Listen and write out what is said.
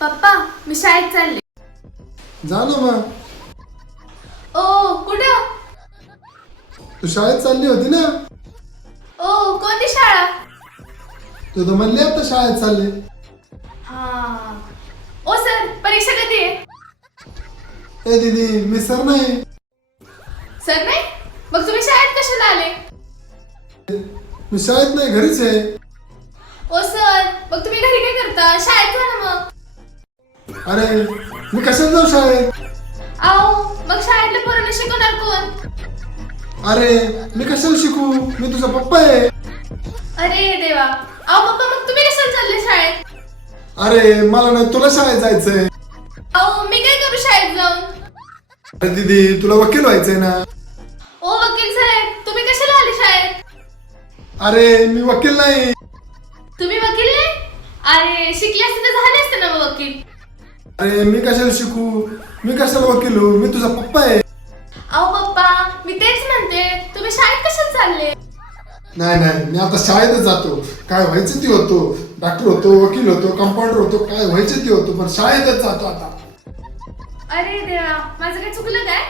पप्पा मी शाळेत चालले. जा ना मग. ओ कुठं? तू शाळेत चालली होती ना. ओ कोणती शाळा? तू तर म्हणली आता शाळेत चालले. हा. ओ सर परीक्षा कधी आहे? ए दीदी मी सर नाही. सर नाही? मग तुम्ही शाळेत कशाला आले? मी शाळेत नाही घरीच आहे. ओ सर मग तुम्ही घरी काय करता? शाळेत जा ना मग. अरे मी कशाला जाऊ शाळेत. आओ मग शाळेतल्या पोरांना शिकवणार कोण? अरे मी कशाला शिकू, मी तुझा पप्पा आहे. अरे देवा. आओ पप्पा मग तुम्ही कशाला चालले शाळेत? अरे मला नाही तुला शाळेत जायचंय. आओ मी काय करू शाळेत जाऊन? अरे दीदी तुला वकील व्हायचंय ना. ओ वकील साहेब तुम्ही कशाला आले शाळेत? अरे मी वकील नाही. तुम्ही वकील नाही? अरे शिकले असते तर झाले असते ना मग वकील. अरे मी कशाला शिकू, मी कशाला वकील होऊ, मी तुझा पप्पा आहे. आओ पप्पा मी तेच म्हणते तुम्ही शाळेत कशाला चालले? नाही नाही मी आता शाळेतच जातो. काय व्हायचं ते होतो, डॉक्टर होतो, वकील होतो, कंपाऊंडर होतो, काय व्हायचं ते होतो, पण शाळेतच जातो आता. अरे देवा माझं काय चुकलं काय?